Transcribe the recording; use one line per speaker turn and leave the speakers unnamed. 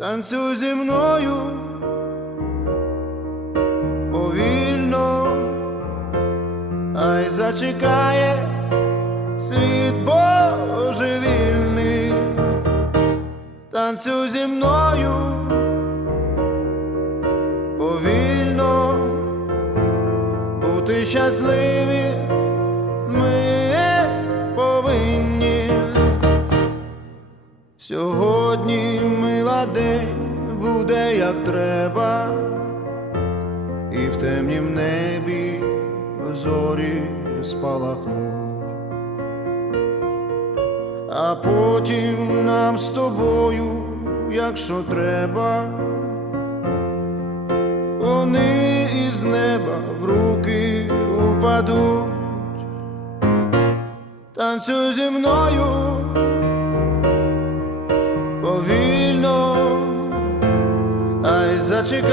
танцюй зі мною повільно, ай зачекає світ божевільний, танцюй зі мною повільно, бути щасливі ми повинні. Сьогодні мила день буде як треба, і в темнім небі зорі спалахнуть, а потім нам з тобою, якщо треба, вони із неба в руки упадуть. Танцюй зі мною. Повільно, zaczekaj.